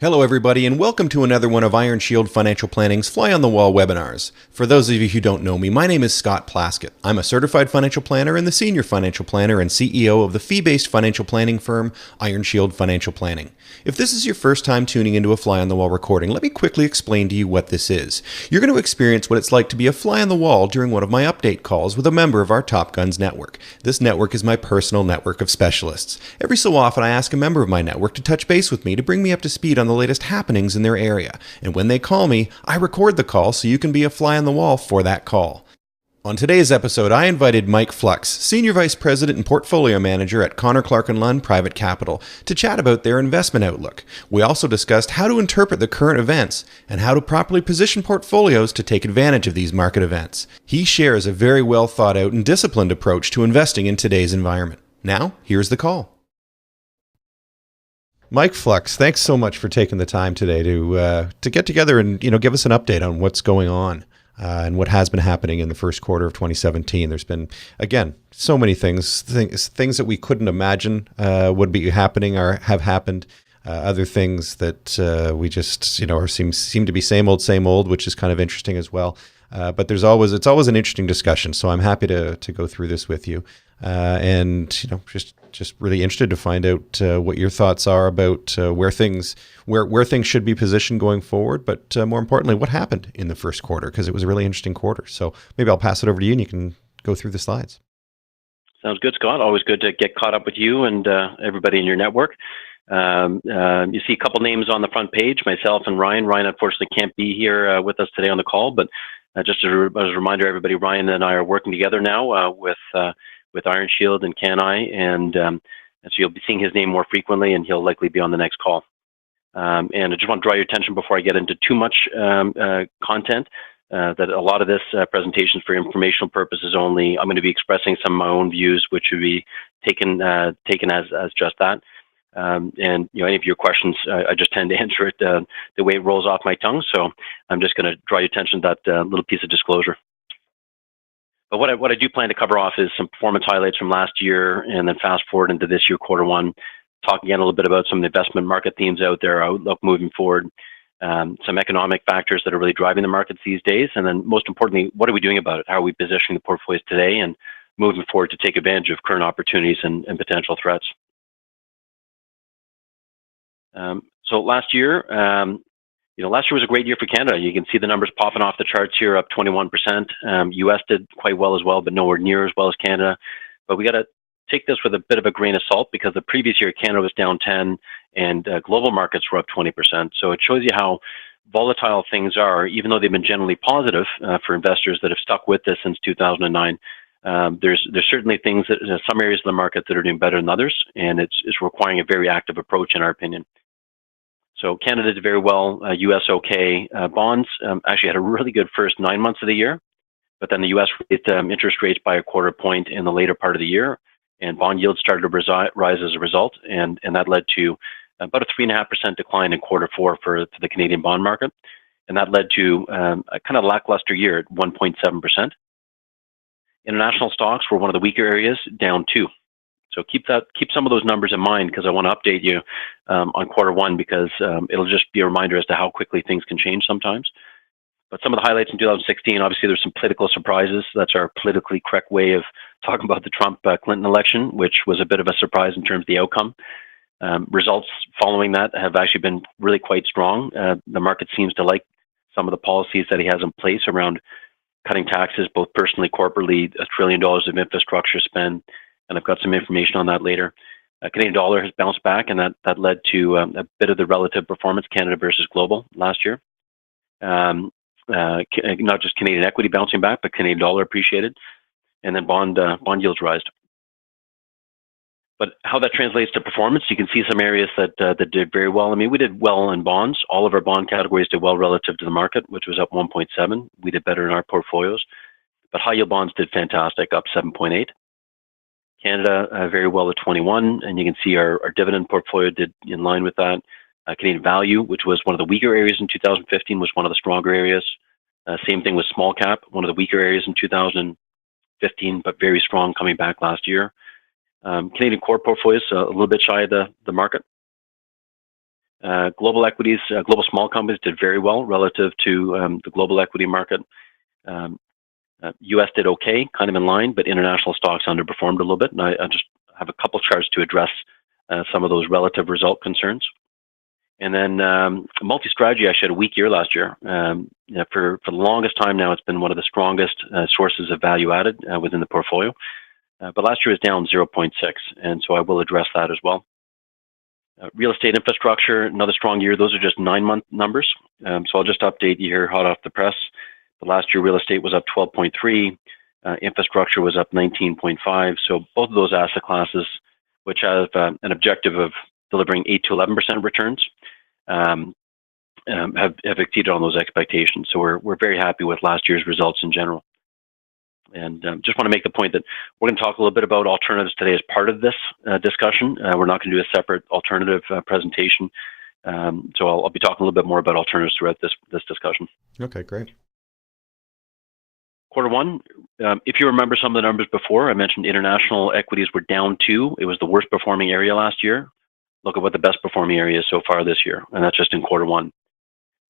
Hello, everybody, and welcome to another one of IRONSHIELD Financial Planning's Fly on the Wall webinars. For those of you who don't know me, my name is Scott Plaskett. I'm a certified financial planner and the senior financial planner and CEO of the fee-based financial planning firm IRONSHIELD Financial Planning. If this is your first time tuning into a Fly on the Wall recording, let me quickly explain to you what this is. You're going to experience what it's like to be a fly on the wall during one of my update calls with a member of our Top Guns network. This network is my personal network of specialists. Every so often, I ask a member of my network to touch base with me to bring me up to speed on the latest happenings in their area. And when they call me, I record the call so you can be a fly on the wall for that call. On today's episode, I invited Mike Flux, Senior Vice President and Portfolio Manager at Connor Clark & Lund Private Capital, to chat about their investment outlook. We also discussed how to interpret the current events and how to properly position portfolios to take advantage of these market events. He shares a very well thought out and disciplined approach to investing in today's environment. Now, here's the call. Mike Flux, thanks so much for taking the time today to get together and give us an update on what's going on and what has been happening in the first quarter of 2017. There's been, again, so many things that we couldn't imagine would be happening or have happened. Other things that we just seem to be same old, which is kind of interesting as well. But it's always an interesting discussion. So I'm happy to go through this with you, and just really interested to find out what your thoughts are about where things should be positioned going forward. But more importantly, what happened in the first quarter, because it was a really interesting quarter. So maybe I'll pass it over to you, and you can go through the slides. Sounds good, Scott. Always good to get caught up with you and everybody in your network. You see a couple names on the front page, myself and Ryan. Ryan unfortunately can't be here with us today on the call, but just as a reminder, everybody, Ryan and I are working together now with IRONSHIELD and CanI, and so you'll be seeing his name more frequently, and he'll likely be on the next call. And I just want to draw your attention before I get into too much content, that a lot of this presentation is for informational purposes only. I'm going to be expressing some of my own views, which would be taken as just that. And any of your questions, I just tend to answer it the way it rolls off my tongue. So I'm just going to draw your attention to that little piece of disclosure. But what I do plan to cover off is some performance highlights from last year, and then fast forward into this year, quarter one, talk again a little bit about some of the investment market themes out there, outlook moving forward, some economic factors that are really driving the markets these days, and then most importantly, what are we doing about it? How are we positioning the portfolios today and moving forward to take advantage of current opportunities and potential threats? So last year, last year was a great year for Canada. You can see the numbers popping off the charts here, up 21%. US did quite well as well, but nowhere near as well as Canada. But we got to take this with a bit of a grain of salt, because the previous year Canada was down 10 and global markets were up 20%. So it shows you how volatile things are, even though they've been generally positive for investors that have stuck with this since 2009. There's certainly things that some areas of the market that are doing better than others, and it's requiring a very active approach in our opinion. So Canada did very well, US okay. Bonds actually had a really good first 9 months of the year, but then the US raised interest rates by a quarter point in the later part of the year, and bond yields started to rise as a result, and that led to about a 3.5% decline in quarter four for the Canadian bond market, and that led to a kind of lackluster year at 1.7%. International stocks were one of the weaker areas, down 2%. So keep some of those numbers in mind, because I want to update you on quarter one, because it'll just be a reminder as to how quickly things can change sometimes. But some of the highlights in 2016, obviously there's some political surprises. That's our politically correct way of talking about the Trump-Clinton election, which was a bit of a surprise in terms of the outcome. Results following that have actually been really quite strong. The market seems to like some of the policies that he has in place around cutting taxes, both personally, corporately, $1 trillion of infrastructure spend. And I've got some information on that later. Canadian dollar has bounced back, and that led to a bit of the relative performance, Canada versus global last year. Not just Canadian equity bouncing back, but Canadian dollar appreciated, and then bond yields rised. But how that translates to performance, you can see some areas that did very well. I mean, we did well in bonds. All of our bond categories did well relative to the market, which was up 1.7. We did better in our portfolios. But high yield bonds did fantastic, up 7.8. Canada very well at 21, and you can see our dividend portfolio did in line with that. Canadian value, which was one of the weaker areas in 2015, was one of the stronger areas. Same thing with small cap, one of the weaker areas in 2015, but very strong coming back last year. Canadian core portfolios a little bit shy of the market. Global equities, global small companies did very well relative to the global equity market. US did okay, kind of in line, but international stocks underperformed a little bit. And I just have a couple charts to address some of those relative result concerns. And then multi-strategy actually had a weak year last year. For the longest time now, it's been one of the strongest sources of value added within the portfolio. But last year was down 0.6, and so I will address that as well. Real estate infrastructure, another strong year. Those are just 9-month numbers. So I'll just update you here hot off the press. The last year, real estate was up 12.3. Infrastructure was up 19.5. So both of those asset classes, which have an objective of delivering 8 to 11% returns, have exceeded on those expectations. So we're very happy with last year's results in general. And just want to make the point that we're going to talk a little bit about alternatives today as part of this discussion. We're not going to do a separate alternative presentation. So I'll be talking a little bit more about alternatives throughout this discussion. Okay, great. Q1, if you remember some of the numbers before, I mentioned international equities were down 2. It was the worst performing area last year. Look at what the best performing area is so far this year, and that's just in Q1.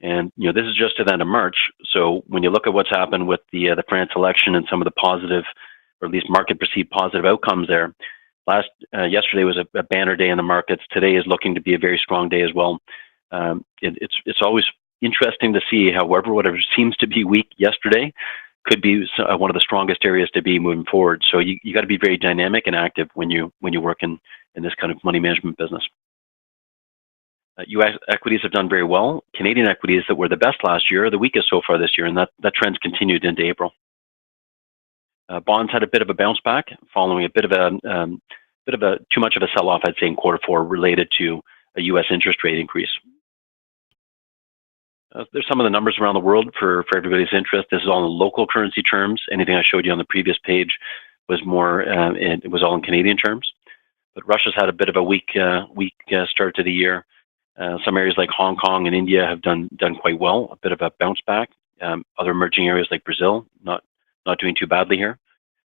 And this is just to the end of March. So when you look at what's happened with the France election and some of the positive, or at least market perceived positive outcomes there, yesterday was a banner day in the markets. Today is looking to be a very strong day as well. It's always interesting to see how whatever seems to be weak yesterday could be one of the strongest areas to be moving forward. So you got to be very dynamic and active when you work in this kind of money management business. US equities have done very well. Canadian equities that were the best last year are the weakest so far this year, and that trend's continued into April. Bonds had a bit of a bounce back following a bit of too much of a sell-off, I'd say, in Q4 related to a US interest rate increase. There's some of the numbers around the world for everybody's interest. This is all in local currency terms. Anything I showed you on the previous page was more, it was all in Canadian terms. But Russia's had a bit of a weak start to the year. Some areas like Hong Kong and India have done quite well, a bit of a bounce back. Other emerging areas like Brazil, not doing too badly here.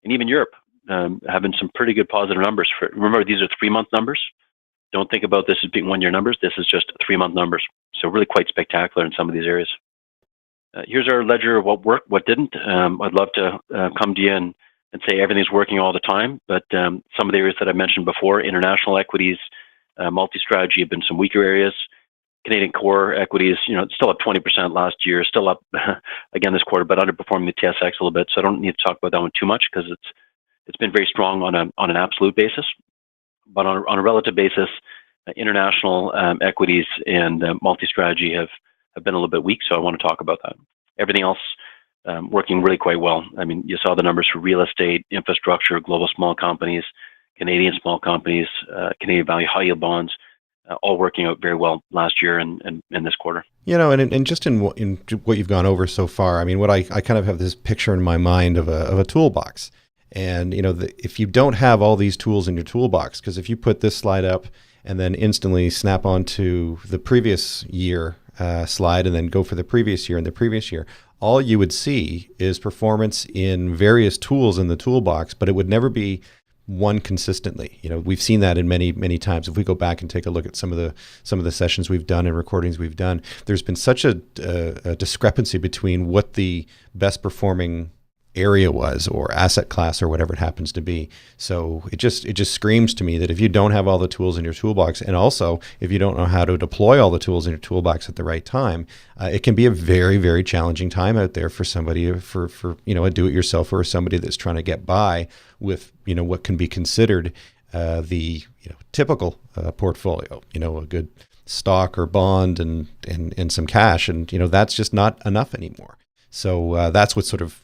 And even Europe, having some pretty good positive numbers. Remember, these are 3-month numbers. Don't think about this as being 1-year numbers. This is just 3-month numbers. So really quite spectacular in some of these areas. Here's our ledger of what worked, what didn't. I'd love to come to you and say everything's working all the time, but some of the areas that I mentioned before, international equities, multi-strategy have been some weaker areas. Canadian core equities, still up 20% last year, still up again this quarter, but underperforming the TSX a little bit. So I don't need to talk about that one too much because it's been very strong on an absolute basis. But on a relative basis, international equities and multi-strategy have been a little bit weak, so I want to talk about that. Everything else working really quite well. I mean, you saw the numbers for real estate, infrastructure, global small companies, Canadian small companies, Canadian value high yield bonds, all working out very well last year and this quarter. And just in what you've gone over so far, I mean, what I kind of have this picture in my mind of a toolbox. And, if you don't have all these tools in your toolbox, because if you put this slide up and then instantly snap onto the previous year slide and then go for the previous year and the previous year, all you would see is performance in various tools in the toolbox, but it would never be one consistently. We've seen that in many, many times. If we go back and take a look at some of the sessions we've done and recordings we've done, there's been such a discrepancy between what the best performing area was or asset class or whatever it happens to be. So it just screams to me that if you don't have all the tools in your toolbox, and also if you don't know how to deploy all the tools in your toolbox at the right time, it can be a very, very challenging time out there for somebody, for a do-it-yourself or somebody that's trying to get by with what can be considered the typical portfolio, a good stock or bond and some cash, and that's just not enough anymore. So that's what sort of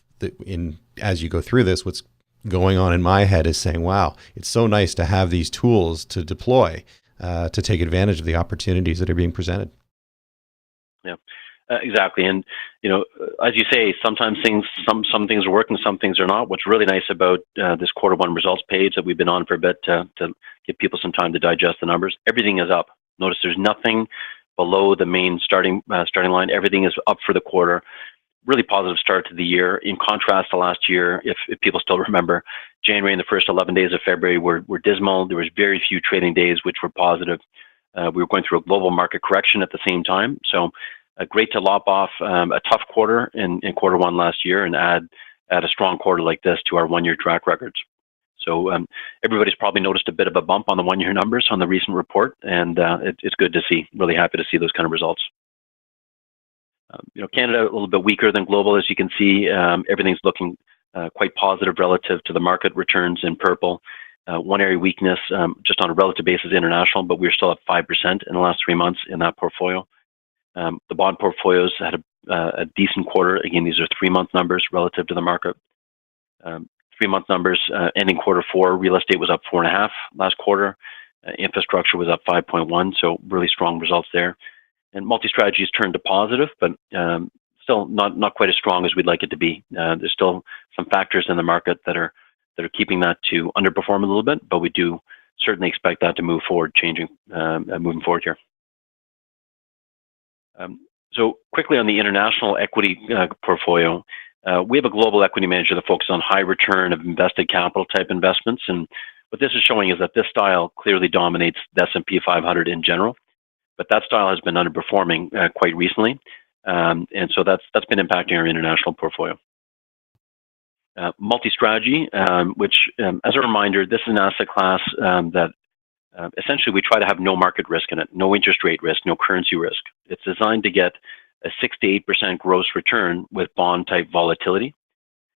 as you go through this, what's going on in my head is saying, wow, it's so nice to have these tools to deploy to take advantage of the opportunities that are being presented. Yeah, exactly. And, as you say, sometimes some things are working, some things are not. What's really nice about this Q1 results page that we've been on for a bit to give people some time to digest the numbers, everything is up. Notice there's nothing below the main starting line. Everything is up for the quarter. Really positive start to the year. In contrast to last year, if people still remember, January and the first 11 days of February were dismal. There was very few trading days which were positive. We were going through a global market correction at the same time. So great to lop off a tough quarter in Q1 last year and add a strong quarter like this to our one-year track records. So everybody's probably noticed a bit of a bump on the one-year numbers on the recent report, and it's good to see. Really happy to see those kind of results. Canada a little bit weaker than global, as you can see. Everything's looking quite positive relative to the market returns in purple. One area weakness, just on a relative basis, international, but we're still at 5% in the last 3 months in that portfolio. The bond portfolios had a decent quarter. Again, these are 3-month numbers relative to the market. 3-month numbers ending Q4, real estate was up 4.5 last quarter. Infrastructure was up 5.1, so really strong results there. And multi-strategies turned to positive, but still not quite as strong as we'd like it to be. There's still some factors in the market that are keeping that to underperform a little bit, but we do certainly expect that to move forward, moving forward here. So quickly on the international equity portfolio, we have a global equity manager that focuses on high return of invested capital type investments. And what this is showing is that this style clearly dominates the S&P 500 in general, but that style has been underperforming quite recently. And so that's been impacting our international portfolio. Multi-strategy, which as a reminder, this is an asset class that essentially we try to have no market risk in it, no interest rate risk, no currency risk. It's designed to get a 6 to 8% gross return with bond type volatility.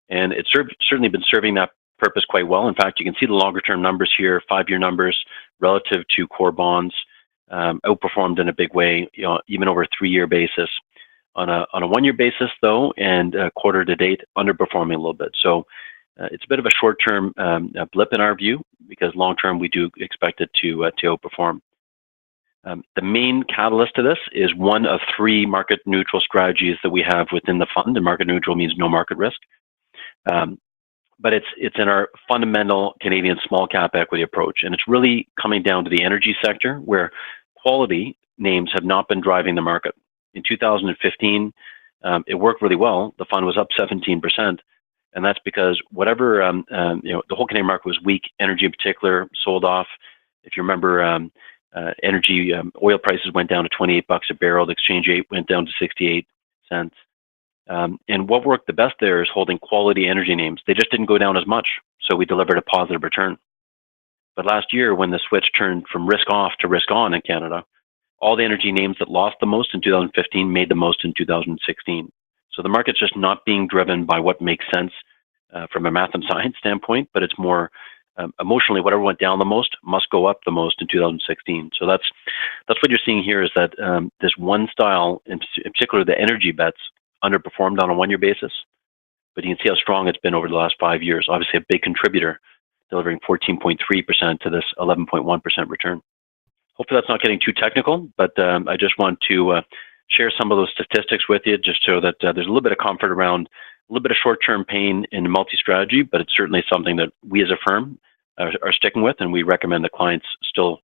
And it's certainly been serving that purpose quite well. In fact, you can see the longer term numbers here, 5-year numbers relative to core bonds, outperformed in a big way, even over a 3-year basis. On a 1-year basis though, and quarter to date, underperforming a little bit. So it's a bit of a short-term blip in our view, because long-term we do expect it to outperform. The main catalyst to this is one of 3 market-neutral strategies that we have within the fund, and market-neutral means no market risk. But it's in our fundamental Canadian small-cap equity approach, and it's really coming down to the energy sector, where quality names have not been driving the market. In 2015, it worked really well. The fund was up 17%. And that's because whatever, the whole Canadian market was weak, energy in particular sold off. If you remember, energy, oil prices went down to $28 a barrel. The exchange rate went down to 68 cents. And what worked the best there is holding quality energy names. They just didn't go down as much. So we delivered a positive return. But last year, when the switch turned from risk off to risk on in Canada, all the energy names that lost the most in 2015 made the most in 2016. So the market's just not being driven by what makes sense from a math and science standpoint, but it's more emotionally, whatever went down the most must go up the most in 2016. So that's what you're seeing here, is that this one style, in particular the energy bets, underperformed on a 1-year basis. But you can see how strong it's been over the last 5 years. Obviously a big contributor, delivering 14.3% to this 11.1% return. Hopefully that's not getting too technical, but I just want to share some of those statistics with you, just so that there's a little bit of comfort around a little bit of short-term pain in multi-strategy, but it's certainly something that we as a firm are sticking with, and we recommend that clients still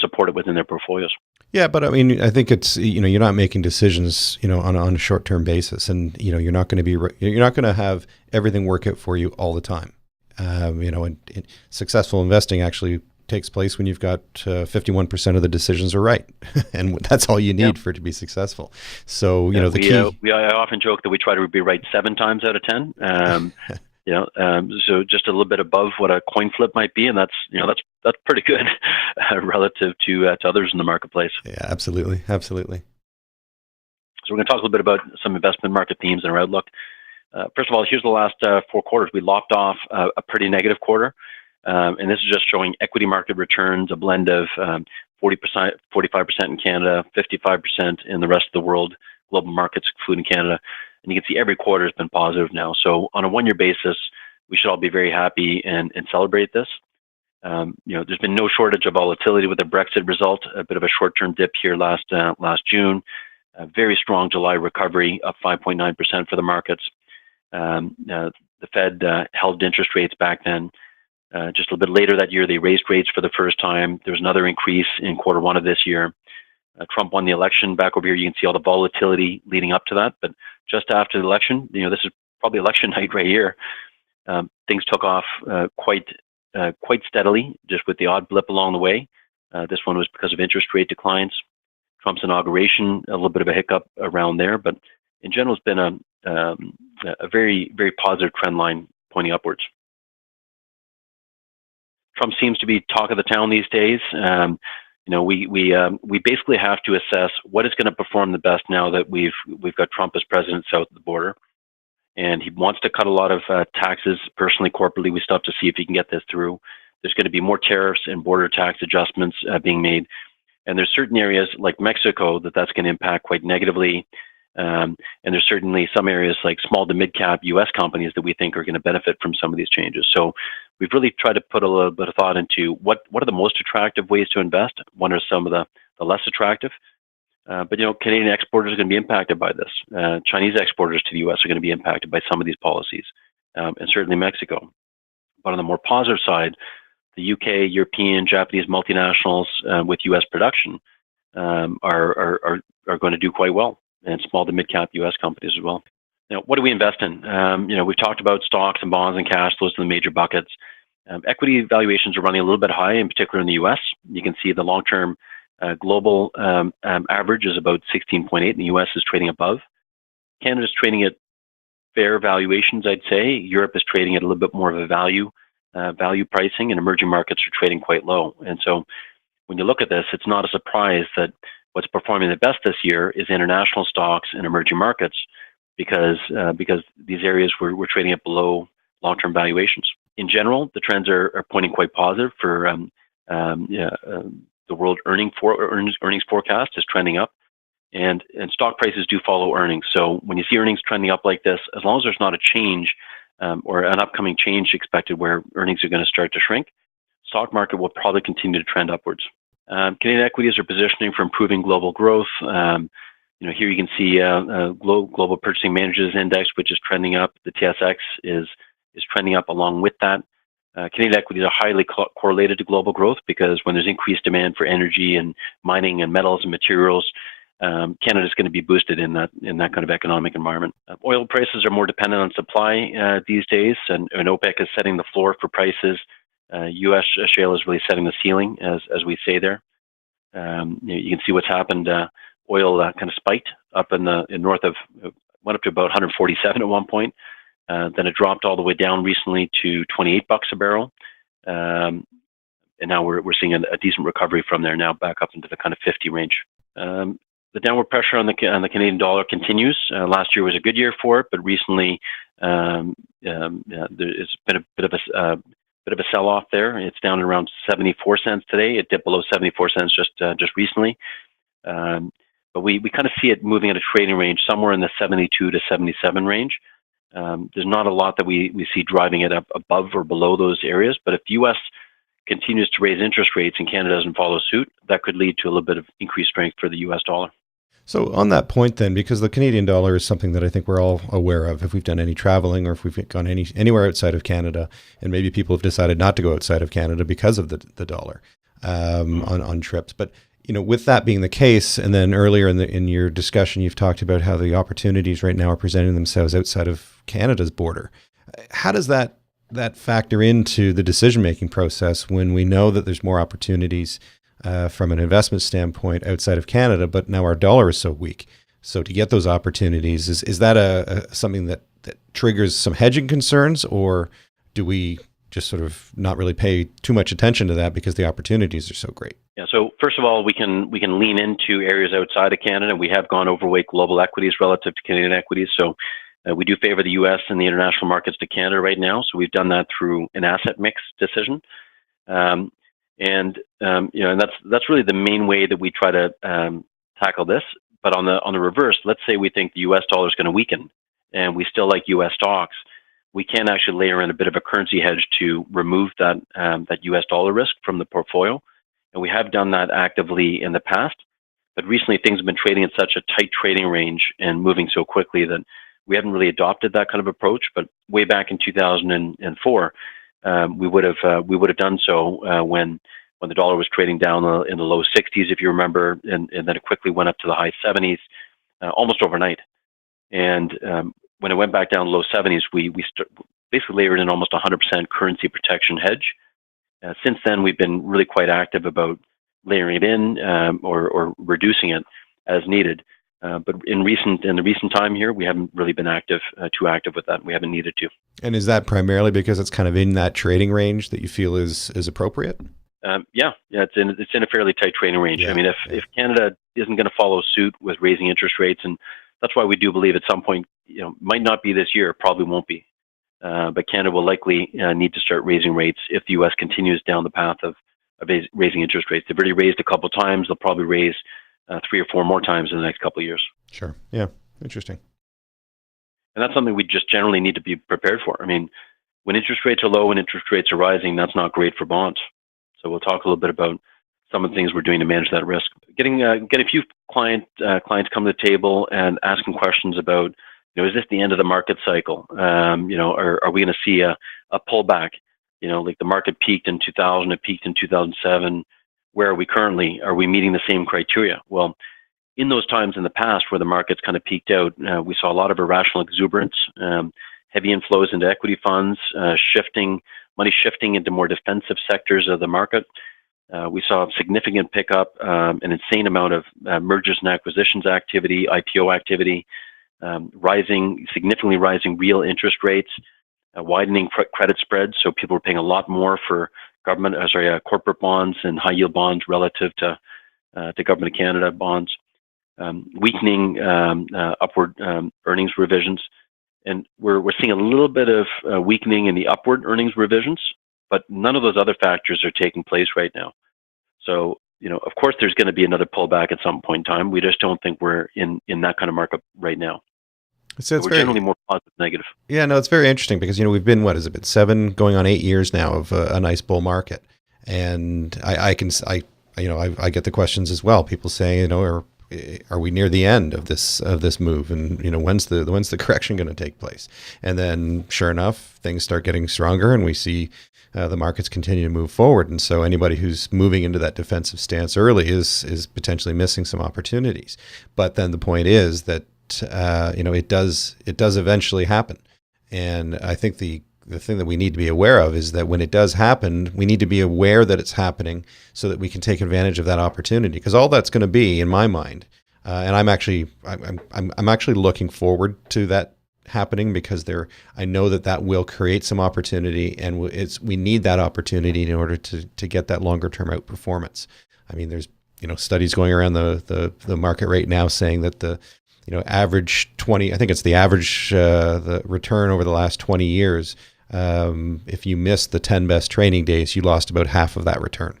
support it within their portfolios. Yeah, but I mean, I think it's, you're not making decisions, on a short-term basis, and you're not going to have everything work out for you all the time. And successful investing actually takes place when you've got 51% of the decisions are right, and that's all you need for it to be successful. So the key. I often joke that we try to be right 7 times out of 10. So just a little bit above what a coin flip might be, and that's pretty good relative to others in the marketplace. Yeah, absolutely. So we're going to talk a little bit about some investment market themes and our outlook. First of all, here's the last 4 quarters. We lopped off a pretty negative quarter. And this is just showing equity market returns, a blend of 40%, 45% in Canada, 55% in the rest of the world, global markets, including Canada. And you can see every quarter has been positive now. So on a 1-year basis, we should all be very happy and celebrate this. There's been no shortage of volatility with the Brexit result, a bit of a short-term dip here last June, a very strong July recovery, up 5.9% for the markets. The Fed held interest rates back then. Just a little bit later that year, they raised rates for the first time. There was another increase in Q1 of this year. Trump won the election. Back over here, you can see all the volatility leading up to that. But just after the election, this is probably election night right here. Things took off quite steadily, just with the odd blip along the way. This one was because of interest rate declines. Trump's inauguration, a little bit of a hiccup around there, but in general, it's been a very, very positive trend line pointing upwards. Trump seems to be talk of the town these days. We basically have to assess what is going to perform the best now that we've got Trump as president south of the border, and he wants to cut a lot of taxes personally, corporately. We still have to see if he can get this through. There's going to be more tariffs and border tax adjustments being made, and there's certain areas like Mexico that's going to impact quite negatively. And there's certainly some areas like small to mid-cap U.S. companies that we think are going to benefit from some of these changes. So we've really tried to put a little bit of thought into what are the most attractive ways to invest, what are some of the less attractive. But Canadian exporters are going to be impacted by this. Chinese exporters to the U.S. are going to be impacted by some of these policies, and certainly Mexico. But on the more positive side, the UK, European, Japanese multinationals with U.S. production are going to do quite well, and small to mid-cap U.S. companies as well. Now, what do we invest in? We've talked about stocks and bonds and cash. Those are the major buckets. Equity valuations are running a little bit high, in particular in the U.S. You can see the long-term global average is about 16.8, and the U.S. is trading above. Canada's trading at fair valuations, I'd say. Europe is trading at a little bit more of a value pricing, and emerging markets are trading quite low. And so when you look at this, it's not a surprise that what's performing the best this year is international stocks and emerging markets, because these areas we're trading at below long-term valuations. In general, the trends are pointing quite positive for the world earnings forecast is trending up, and stock prices do follow earnings. So when you see earnings trending up like this, as long as there's not a change or an upcoming change expected where earnings are going to start to shrink, stock market will probably continue to trend upwards. Canadian equities are positioning for improving global growth. Here you can see Global Purchasing Managers Index, which is trending up. The TSX is trending up along with that. Canadian equities are highly correlated to global growth, because when there's increased demand for energy and mining and metals and materials, Canada is going to be boosted in that kind of economic environment. Oil prices are more dependent on supply these days, and OPEC is setting the floor for prices. U.S. shale is really setting the ceiling, as we say there. You can see what's happened. Oil kind of spiked up in north of, went up to about 147 at one point. Then it dropped all the way down recently to $28 a barrel. And now we're seeing a decent recovery from there, now back up into the kind of 50 range. The downward pressure on the Canadian dollar continues. Last year was a good year for it, but recently there's been a bit of a sell-off there. It's down at around 74 cents today. It dipped below 74 cents just recently. But we kind of see it moving at a trading range somewhere in the 72 to 77 range. There's not a lot that we see driving it up above or below those areas, but if the U.S. continues to raise interest rates and Canada doesn't follow suit, that could lead to a little bit of increased strength for the U.S. dollar. So on that point then, because the Canadian dollar is something that I think we're all aware of, if we've done any traveling or if we've gone anywhere outside of Canada, and maybe people have decided not to go outside of Canada because of the dollar on trips. But with that being the case, and then earlier in your discussion, you've talked about how the opportunities right now are presenting themselves outside of Canada's border. How does that factor into the decision-making process when we know that there's more opportunities from an investment standpoint outside of Canada, but now our dollar is so weak? So to get those opportunities, is that something that triggers some hedging concerns, or do we just sort of not really pay too much attention to that because the opportunities are so great? Yeah. So first of all, we can lean into areas outside of Canada. We have gone overweight global equities relative to Canadian equities. So we do favor the U.S. and the international markets to Canada right now. So we've done that through an asset mix decision. And that's really the main way that we try to tackle this. But on the reverse, let's say we think the U.S. dollar is going to weaken, and we still like U.S. stocks. We can actually layer in a bit of a currency hedge to remove that U.S. dollar risk from the portfolio, and we have done that actively in the past. But recently, things have been trading in such a tight trading range and moving so quickly that we haven't really adopted that kind of approach. But way back in 2004. We would have done so when the dollar was trading down in the low 60s, if you remember, and then it quickly went up to the high 70s almost overnight. And when it went back down to low 70s, we basically layered in almost 100% currency protection hedge. Since then, we've been really quite active about layering it in or reducing it as needed. But in the recent time here, we haven't really been too active with that. We haven't needed to. And is that primarily because it's kind of in that trading range that you feel is appropriate? Yeah, it's in a fairly tight trading range. Yeah, I mean, if Canada isn't going to follow suit with raising interest rates, and that's why we do believe at some point, might not be this year, probably won't be, but Canada will likely need to start raising rates if the U.S. continues down the path of raising interest rates. They've already raised a couple of times. They'll probably raise 3 or 4 more times in the next couple of years. Sure. Yeah. Interesting. And that's something we just generally need to be prepared for. I mean, when interest rates are low and interest rates are rising, that's not great for bonds. So we'll talk a little bit about some of the things we're doing to manage that risk. Getting a few clients come to the table and asking questions about, is this the end of the market cycle? Are we going to see a pullback? Like the market peaked in 2000, it peaked in 2007. Where are we currently? Are we meeting the same criteria? Well, in those times in the past where the markets kind of peaked out, we saw a lot of irrational exuberance, heavy inflows into equity funds, money shifting into more defensive sectors of the market. We saw a significant pickup, an insane amount of mergers and acquisitions activity, IPO activity, significantly rising real interest rates, widening credit spreads. So people were paying a lot more for corporate bonds and high yield bonds relative to Government of Canada bonds, weakening upward earnings revisions. And we're seeing a little bit of weakening in the upward earnings revisions, but none of those other factors are taking place right now. So, of course, there's going to be another pullback at some point in time. We just don't think we're in that kind of market right now. So we're generally more positive than negative. Yeah, no, it's very interesting because, we've been, what has it been, 7 going on 8 years now of a nice bull market. And I get the questions as well. People say, are we near the end of this move? And when's the correction going to take place? And then, sure enough, things start getting stronger, and we see the markets continue to move forward. And so, anybody who's moving into that defensive stance early is potentially missing some opportunities. But then the point is that it does eventually happen. And I think the thing that we need to be aware of is that when it does happen, we need to be aware that it's happening so that we can take advantage of that opportunity. Because all that's going to be, in my mind, and I'm actually looking forward to that happening, because I know that will create some opportunity, and we need that opportunity in order to get that longer term outperformance. I mean, there's studies going around the market right now saying that the average 20, I think it's the average the return over the last 20 years. If you missed the 10 best trading days, you lost about half of that return.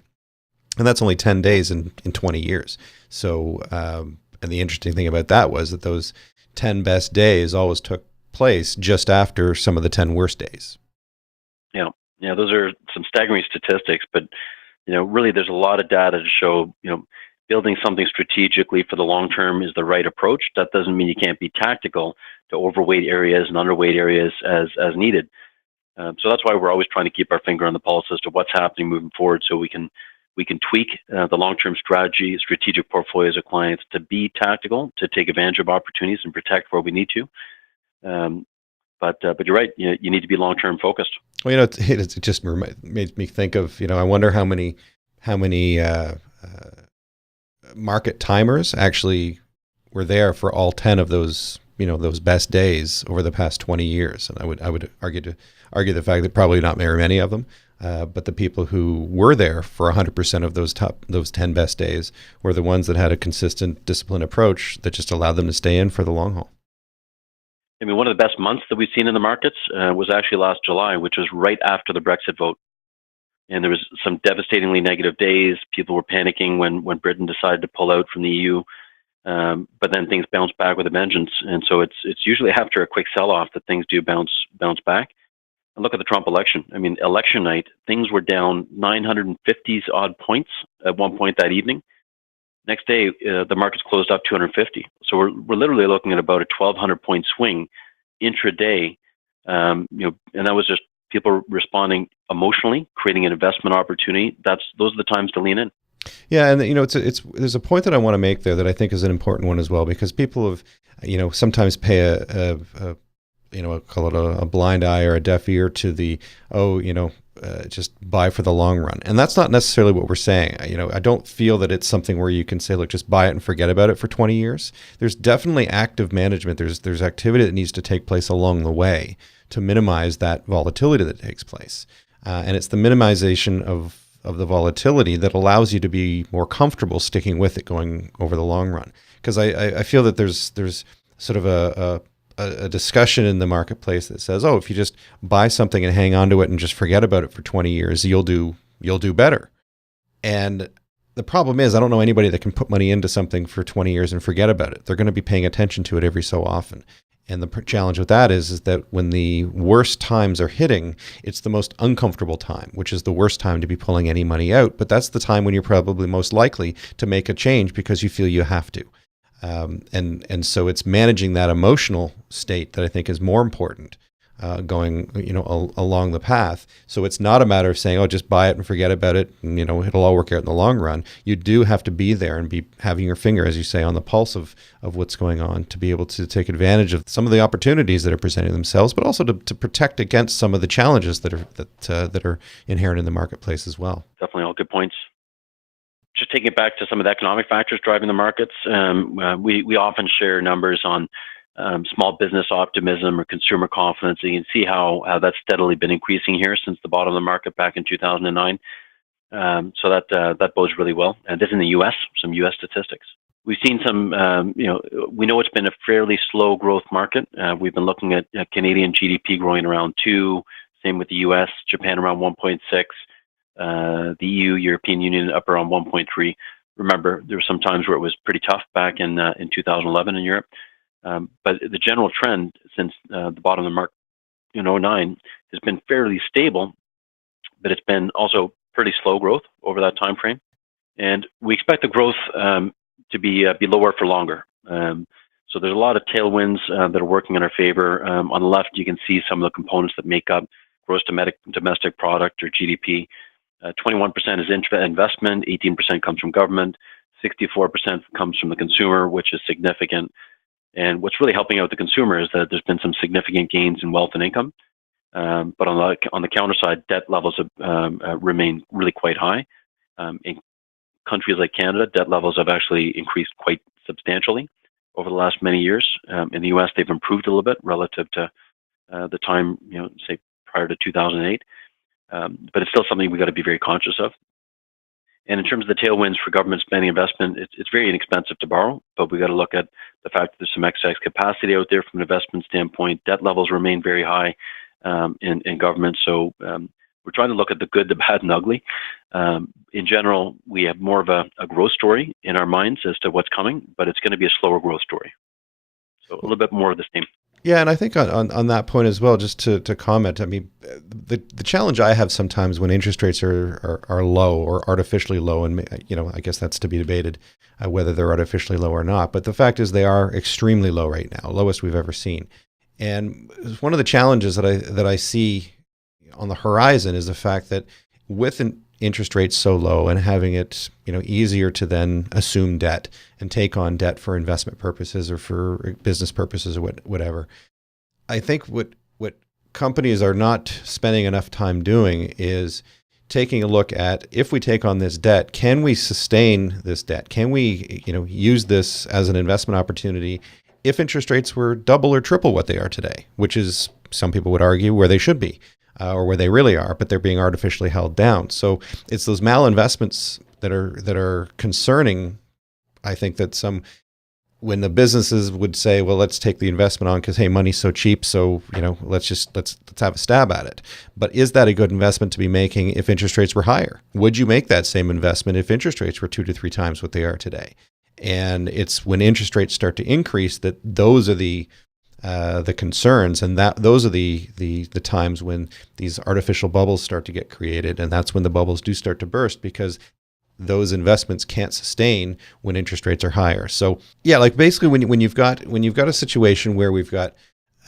And that's only 10 days in 20 years. So, and the interesting thing about that was that those 10 best days always took place just after some of the 10 worst days. Yeah, those are some staggering statistics, but really there's a lot of data to show, building something strategically for the long term is the right approach. That doesn't mean you can't be tactical to overweight areas and underweight areas as needed. So that's why we're always trying to keep our finger on the pulse as to what's happening moving forward, so we can tweak the long-term strategic portfolios of clients to be tactical, to take advantage of opportunities and protect where we need to. But you're right. You need to be long-term focused. Well, it just made me think of, I wonder how many market timers actually were there for all 10 of those, those best days over the past 20 years. And I would argue the fact that probably not very many of them, but the people who were there for 100% of those 10 best days were the ones that had a consistent, disciplined approach that just allowed them to stay in for the long haul. I mean, one of the best months that we've seen in the markets was actually last July, which was right after the Brexit vote. And there was some devastatingly negative days. People were panicking when Britain decided to pull out from the EU. But then things bounce back with a vengeance. And so it's usually after a quick sell-off that things do bounce back. And look at the Trump election. I mean, election night, things were down 950 odd points at one point that evening. Next day, the markets closed up 250. So we're literally looking at about a 1,200 point swing intraday. And that was just people responding emotionally, creating an investment opportunity. Those are the times to lean in. Yeah, and there's a point that I want to make there that I think is an important one as well, because people have, sometimes pay call it a blind eye or a deaf ear to the, just buy for the long run. And that's not necessarily what we're saying. I don't feel that it's something where you can say, look, just buy it and forget about it for 20 years. There's definitely active management. There's activity that needs to take place along the way to minimize that volatility that takes place. And it's the minimization of the volatility that allows you to be more comfortable sticking with it going over the long run. Because I feel that there's sort of a discussion in the marketplace that says, oh, if you just buy something and hang on to it and just forget about it for 20 years, you'll do better. And the problem is, I don't know anybody that can put money into something for 20 years and forget about it. They're going to be paying attention to it every so often. And the challenge with that is that when the worst times are hitting, it's the most uncomfortable time, which is the worst time to be pulling any money out. But that's the time when you're probably most likely to make a change because you feel you have to. And so it's managing that emotional state that I think is more important going along the path. So it's not a matter of saying, oh, just buy it and forget about it, and it'll all work out in the long run. You do have to be there and be having your finger, as you say, on the pulse of what's going on to be able to take advantage of some of the opportunities that are presenting themselves, but also to protect against some of the challenges that are inherent in the marketplace as well. Definitely all good points. Just taking it back to some of the economic factors driving the markets, we often share numbers on small business optimism or consumer confidence. And you can see how that's steadily been increasing here since the bottom of the market back in 2009. So that bodes really well. And this is in the U.S., some U.S. statistics. We've seen some, we know it's been a fairly slow growth market. We've been looking at Canadian GDP growing around 2, same with the U.S., Japan around 1.6. The EU, European Union, up around 1.3. Remember, there were some times where it was pretty tough back in 2011 in Europe. But the general trend since the bottom of the market in 2009 has been fairly stable, but it's been also pretty slow growth over that time frame. And we expect the growth to be lower for longer. So there's a lot of tailwinds that are working in our favor. On the left, you can see some of the components that make up gross domestic product or GDP. 21% is investment, 18% comes from government, 64% comes from the consumer, which is significant. And what's really helping out the consumer is that there's been some significant gains in wealth and income. But on the counter side, debt levels have remained really quite high. In countries like Canada, debt levels have actually increased quite substantially over the last many years. In the U.S., they've improved a little bit relative to the time, say prior to 2008. But it's still something we've got to be very conscious of. And in terms of the tailwinds for government spending investment, it's very inexpensive to borrow, but we've got to look at the fact that there's some excess capacity out there from an investment standpoint. Debt levels remain very high in government. So we're trying to look at the good, the bad, and ugly. In general, we have more of a growth story in our minds as to what's coming, but it's going to be a slower growth story. So a little bit more of the same. Yeah, and I think on that point as well, just to comment, I mean, the challenge I have sometimes when interest rates are low or artificially low, and I guess that's to be debated whether they're artificially low or not. But the fact is they are extremely low right now, lowest we've ever seen. And one of the challenges that I see on the horizon is the fact that with an interest rates so low and having it easier to then assume debt and take on debt for investment purposes or for business purposes or whatever. I think what companies are not spending enough time doing is taking a look at, if we take on this debt, can we sustain this debt? Can we use this as an investment opportunity if interest rates were double or triple what they are today, which is, some people would argue, where they should be. Or where they really are, but they're being artificially held down. So it's those malinvestments that are concerning. I think that when the businesses would say, well, let's take the investment on because, hey, money's so cheap, so let's have a stab at it. But is that a good investment to be making if interest rates were higher? Would you make that same investment if interest rates were 2 to 3 times what they are today? And it's when interest rates start to increase that those are the concerns, and those are the times when these artificial bubbles start to get created, and that's when the bubbles do start to burst, because those investments can't sustain when interest rates are higher. So yeah, like basically when you've got a situation where we've got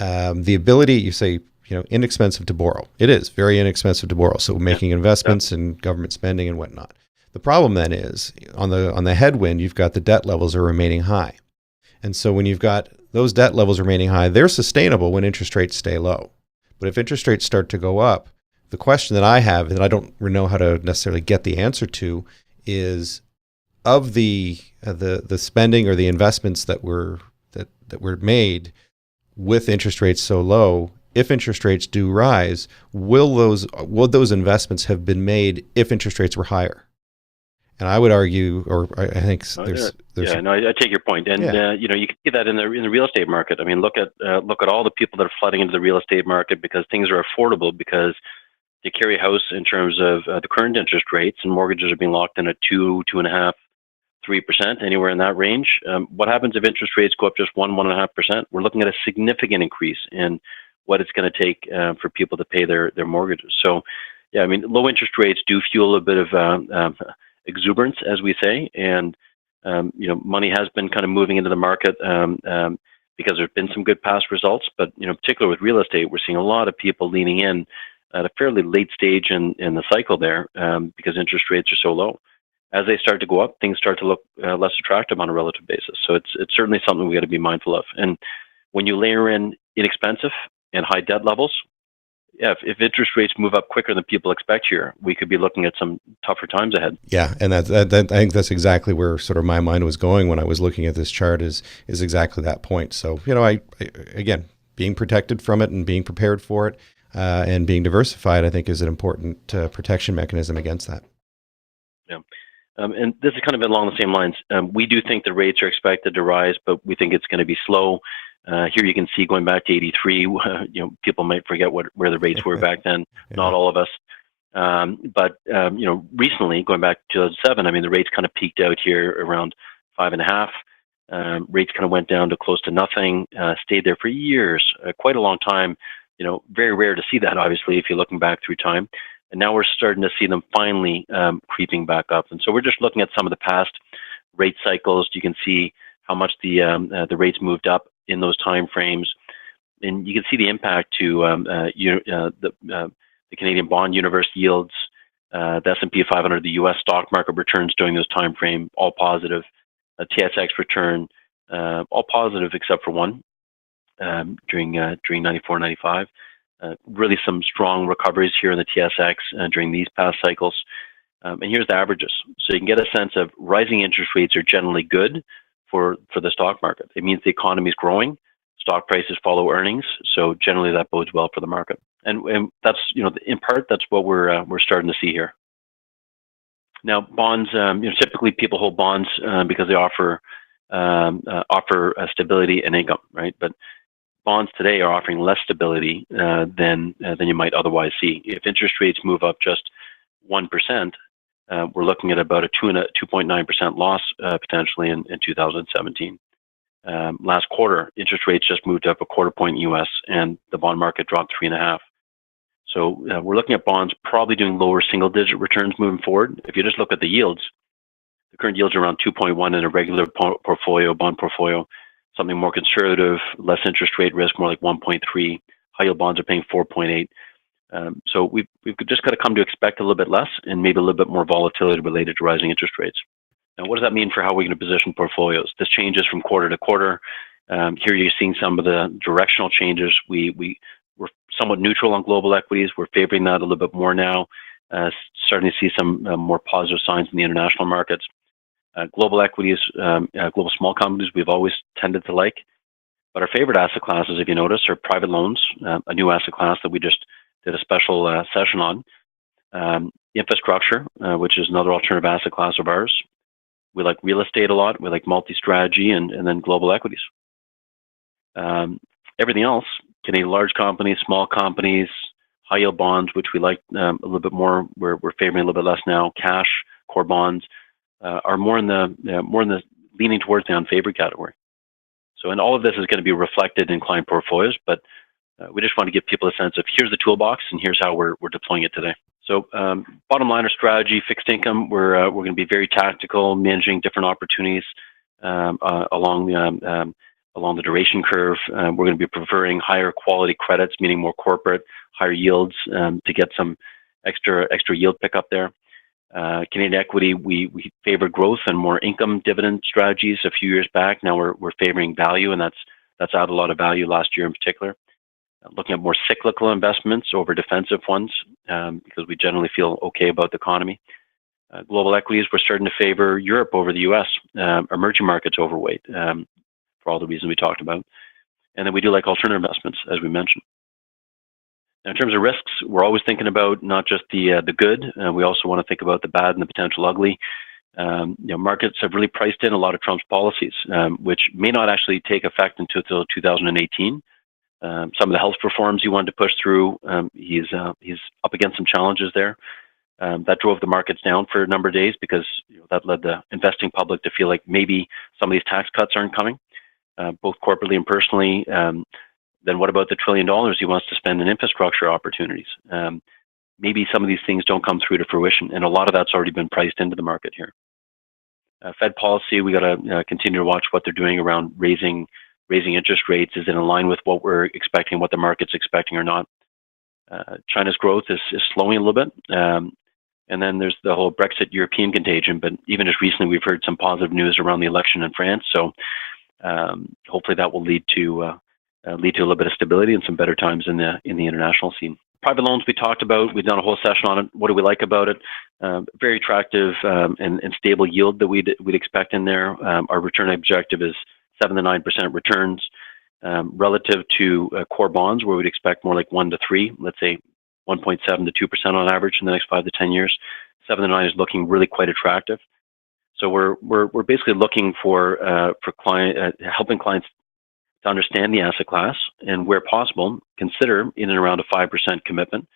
the ability, you say inexpensive to borrow. It is very inexpensive to borrow. So making investments and government spending and whatnot. The problem then is on the headwind, you've got the debt levels are remaining high. And so when you've got those debt levels remaining high, they're sustainable when interest rates stay low. But if interest rates start to go up, the question that I have, that I don't know how to necessarily get the answer to, is of the spending or the investments that were made with interest rates so low. If interest rates do rise, will those investments have been made if interest rates were higher? And I would argue, or I think there's yeah, no, I take your point, and you know, you can see that in the real estate market. I mean, look at all the people that are flooding into the real estate market because things are affordable, because they carry a house in terms of the current interest rates, and mortgages are being locked in at 2.5%, 3%, anywhere in that range. What happens if interest rates go up just 1.5%? We're looking at a significant increase in what it's going to take for people to pay their mortgages. So, yeah, I mean, low interest rates do fuel a bit of exuberance, as we say, and you know, money has been kind of moving into the market because there's been some good past results. But you know, particularly with real estate, we're seeing a lot of people leaning in at a fairly late stage in the cycle there because interest rates are so low. As they start to go up, things start to look less attractive on a relative basis. So it's certainly something we got to be mindful of. And when you layer in inexpensive and high debt levels, yeah, if interest rates move up quicker than people expect here, we could be looking at some tougher times ahead. Yeah, and that I think that's exactly where sort of my mind was going when I was looking at this chart, is exactly that point. So, you know, I again, being protected from it and being prepared for it and being diversified, I think, is an important protection mechanism against that. Yeah. And this is kind of along the same lines. We do think the rates are expected to rise, but we think it's going to be slow. Here you can see, going back to 83, you know, people might forget where the rates were back then. Yeah. Not all of us. But you know, recently, going back to 2007, I mean, the rates kind of peaked out here around 5.5. Rates kind of went down to close to nothing, stayed there for years, quite a long time. You know, very rare to see that, obviously, if you're looking back through time. And now we're starting to see them finally creeping back up. And so we're just looking at some of the past rate cycles. You can see how much the rates moved up in those time frames, and you can see the impact to the Canadian bond universe yields, the S&P 500, the U.S. stock market returns during this time frame, all positive. TSX return, all positive except for one during 94, 95. Really some strong recoveries here in the TSX during these past cycles. And here's the averages. So you can get a sense of rising interest rates are generally good for the stock market. It means the economy is growing, stock prices follow earnings, so generally that bodes well for the market. And that's, you know, in part, that's what we're starting to see here. Now, bonds, you know, typically people hold bonds because they offer stability and income, right? But bonds today are offering less stability than you might otherwise see. If interest rates move up just 1%, we're looking at about a 2.9% loss potentially in 2017. Last quarter, interest rates just moved up a quarter point US, and the bond market dropped 3.5. So we're looking at bonds probably doing lower single-digit returns moving forward. If you just look at the yields, the current yields are around 2.1 in a regular portfolio, bond portfolio. Something more conservative, less interest rate risk, more like 1.3. High yield bonds are paying 4.8. So we've just got to come to expect a little bit less and maybe a little bit more volatility related to rising interest rates. Now, what does that mean for how we're going to position portfolios? This changes from quarter to quarter. Here you're seeing some of the directional changes. We're somewhat neutral on global equities. We're favoring that a little bit more now, starting to see some more positive signs in the international markets. Global equities, global small companies, we've always tended to like. But our favorite asset classes, if you notice, are private loans, a new asset class that we just did a special session on. Infrastructure, which is another alternative asset class of ours. We like real estate a lot. We like multi-strategy and then global equities. Everything else, Canadian large companies, small companies, high yield bonds, which we like a little bit more. We're favoring a little bit less now. Cash, core bonds are more in the leaning towards the unfavored category. So, and all of this is going to be reflected in client portfolios, but we just want to give people a sense of here's the toolbox and here's how we're deploying it today. So, bottom line, our strategy, fixed income, we're going to be very tactical, managing different opportunities along the duration curve. We're going to be preferring higher quality credits, meaning more corporate, higher yields to get some extra yield pickup there. Canadian equity, we favored growth and more income dividend strategies a few years back. Now we're favoring value, and that's added a lot of value last year in particular. looking at more cyclical investments over defensive ones because we generally feel okay about the economy. Global equities, we're starting to favor Europe over the US, emerging markets overweight for all the reasons we talked about. And then we do like alternative investments, as we mentioned. Now, in terms of risks, we're always thinking about not just the good, we also want to think about the bad and the potential ugly. Markets have really priced in a lot of Trump's policies, which may not actually take effect until 2018. Some of the health reforms he wanted to push through, he's up against some challenges there. That drove the markets down for a number of days because that led the investing public to feel like maybe some of these tax cuts aren't coming, both corporately and personally. Then what about the $1 trillion he wants to spend in infrastructure opportunities? Maybe some of these things don't come through to fruition, and a lot of that's already been priced into the market here. Fed policy, we got to continue to watch what they're doing around raising interest rates. Is it in line with what we're expecting, what the market's expecting or not? China's growth is slowing a little bit. And then there's the whole Brexit European contagion, but even just recently we've heard some positive news around the election in France. So hopefully that will lead to a little bit of stability and some better times in the international scene. Private loans we talked about, we've done a whole session on it. What do we like about it? Very attractive and stable yield that we'd expect in there. Our return objective is 7 to 9% returns relative to core bonds, where we'd expect more like 1 to 3, let's say 1.7 to 2% on average in the next 5 to 10 years. 7 to 9 is looking really quite attractive. So we're basically looking for helping clients to understand the asset class and, where possible, consider in and around a 5% commitment,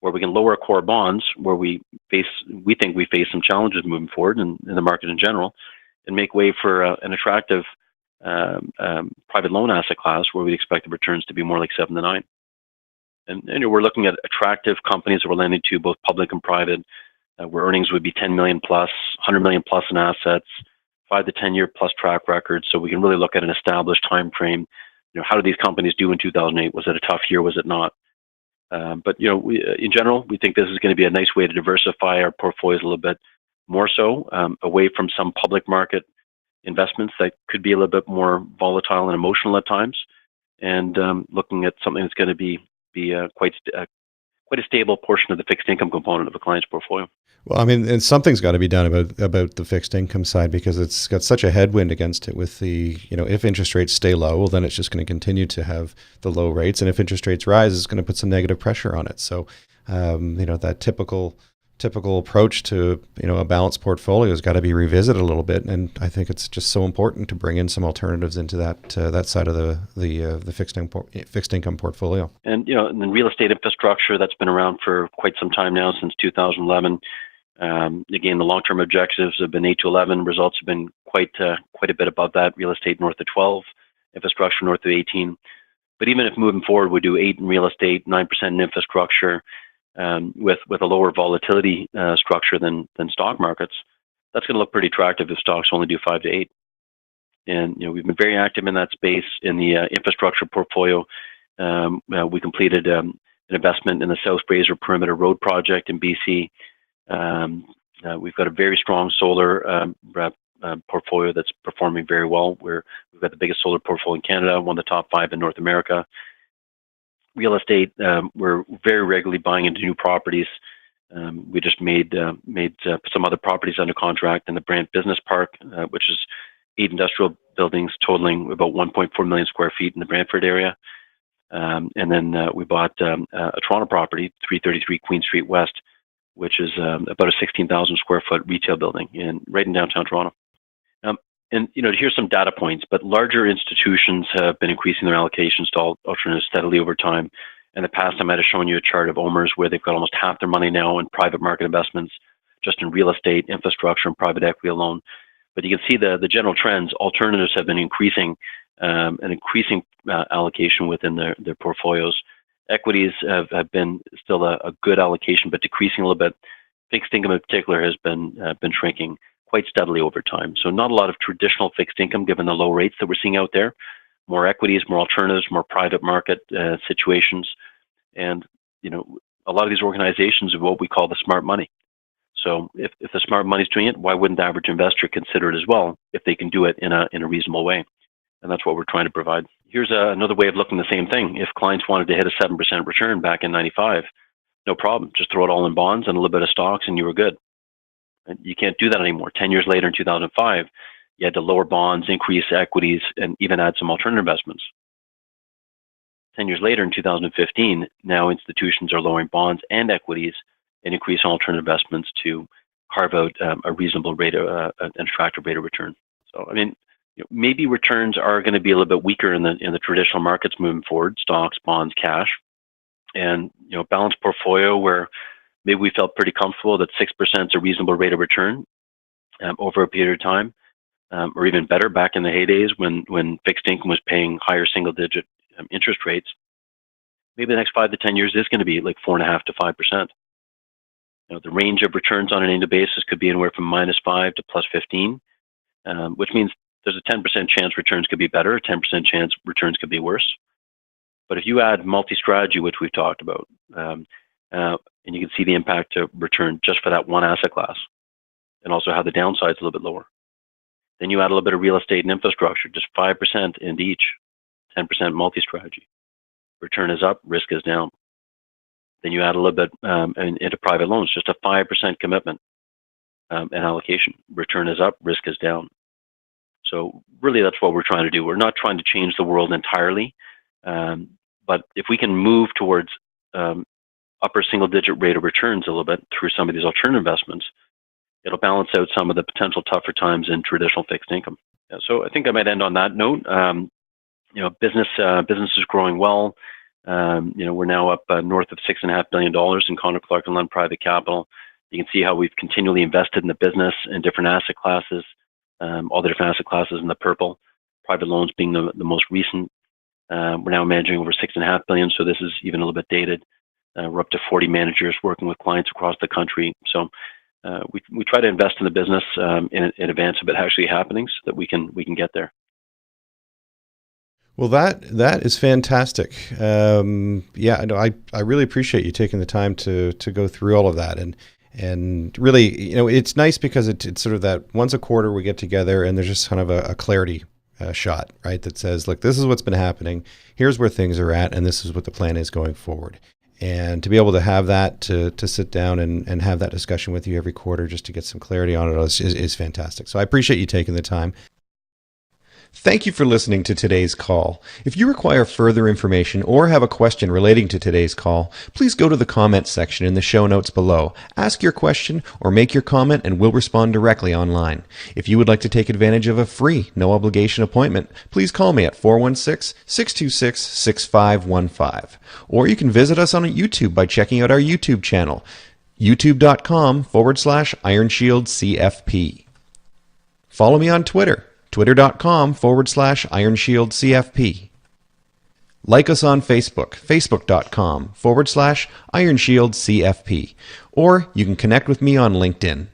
where we can lower core bonds, where we think we face some challenges moving forward in the market in general, and make way for an attractive private loan asset class where we expect the returns to be more like 7 to 9. And we're looking at attractive companies that we're lending to, both public and private, where earnings would be 10 million plus, 100 million plus in assets, 5 to 10 year plus track record. So we can really look at an established time frame. How did these companies do in 2008? Was it a tough year? Was it not? But in general, we think this is going to be a nice way to diversify our portfolios a little bit more so, away from some public market investments that could be a little bit more volatile and emotional at times, and looking at something that's going to be quite a stable portion of the fixed income component of a client's portfolio. Well, I mean, and something's got to be done about the fixed income side, because it's got such a headwind against it with the, if interest rates stay low, well, then it's just going to continue to have the low rates. And if interest rates rise, it's going to put some negative pressure on it. So, that typical approach to, a balanced portfolio has got to be revisited a little bit. And I think it's just so important to bring in some alternatives into that side of the fixed income portfolio. And, and then real estate infrastructure, that's been around for quite some time now, since 2011. Again, the long-term objectives have been 8 to 11. Results have been quite a bit above that. Real estate north of 12, infrastructure north of 18. But even if moving forward, we do 8 in real estate, 9% in infrastructure, with a lower volatility structure than stock markets, that's going to look pretty attractive if stocks only do 5 to 8. And we've been very active in that space in the infrastructure portfolio. We completed an investment in the South Fraser Perimeter Road project in BC. We've got a very strong solar portfolio that's performing very well. We've got the biggest solar portfolio in Canada, one of the top 5 in North America. Real estate, we're very regularly buying into new properties. We just made some other properties under contract in the Brant Business Park, which is 8 industrial buildings totaling about 1.4 million square feet in the Brantford area. And then we bought a Toronto property, 333 Queen Street West, which is about a 16,000 square foot retail building right in downtown Toronto. And here's some data points, but larger institutions have been increasing their allocations to alternatives steadily over time. In the past, I might have shown you a chart of OMERS where they've got almost half their money now in private market investments, just in real estate, infrastructure, and private equity alone. But you can see the general trends. Alternatives have been increasing, an increasing allocation within their portfolios. Equities have been still a good allocation, but decreasing a little bit. Fixed income in particular has been shrinking quite steadily over time. So not a lot of traditional fixed income given the low rates that we're seeing out there. More equities, more alternatives, more private market situations. And, a lot of these organizations are what we call the smart money. So if the smart money is doing it, why wouldn't the average investor consider it as well if they can do it in a reasonable way? And that's what we're trying to provide. Here's another way of looking at the same thing. If clients wanted to hit a 7% return back in 95, no problem. Just throw it all in bonds and a little bit of stocks and you were good. And you can't do that anymore. 10 years later in 2005, you had to lower bonds, increase equities, and even add some alternative investments. 10 years later in 2015, now institutions are lowering bonds and equities and increasing alternative investments to carve out a reasonable rate of an attractive rate of return. So, I mean, maybe returns are going to be a little bit weaker in the traditional markets moving forward, stocks, bonds, cash, and balanced portfolio where maybe we felt pretty comfortable that 6% is a reasonable rate of return over a period of time, or even better back in the heydays when fixed income was paying higher single-digit interest rates. Maybe the next 5 to 10 years is going to be like 4.5% to 5%. The range of returns on an annual basis could be anywhere from -5 to +15, which means there's a 10% chance returns could be better, a 10% chance returns could be worse. But if you add multi-strategy, which we've talked about, and you can see the impact to return just for that one asset class, and also how the downside is a little bit lower. Then you add a little bit of real estate and infrastructure, just 5% into each, 10% multi-strategy. Return is up, risk is down. Then you add a little bit into private loans, just a 5% commitment and allocation. Return is up, risk is down. So really that's what we're trying to do. We're not trying to change the world entirely, but if we can move towards upper single-digit rate of returns a little bit through some of these alternative investments, it'll balance out some of the potential tougher times in traditional fixed income. So I think I might end on that note. Business is growing well. We're now up north of $6.5 billion in Connor Clark and Lund Private Capital. You can see how we've continually invested in the business in different asset classes, all the different asset classes in the purple, private loans being the most recent. We're now managing over $6.5 billion, so this is even a little bit dated. We're up to 40 managers working with clients across the country. So we try to invest in the business in advance of it actually happening so that we can get there. Well, that is fantastic. I really appreciate you taking the time to go through all of that, and really, it's nice because it's sort of that once a quarter we get together and there's just kind of a clarity shot, right? That says, look, this is what's been happening. Here's where things are at, and this is what the plan is going forward. And to be able to have that, to sit down and have that discussion with you every quarter just to get some clarity on it is fantastic. So I appreciate you taking the time. Thank you for listening to today's call. If you require further information or have a question relating to today's call, please go to the comments section in the show notes below. Ask your question or make your comment and we'll respond directly online. If you would like to take advantage of a free, no obligation appointment, please call me at 416-626-6515. Or you can visit us on YouTube by checking out our YouTube channel, youtube.com/IronShieldCFP. Follow me on Twitter, twitter.com/IronShieldCFP. Like us on Facebook, facebook.com/IronShieldCFP. Or you can connect with me on LinkedIn.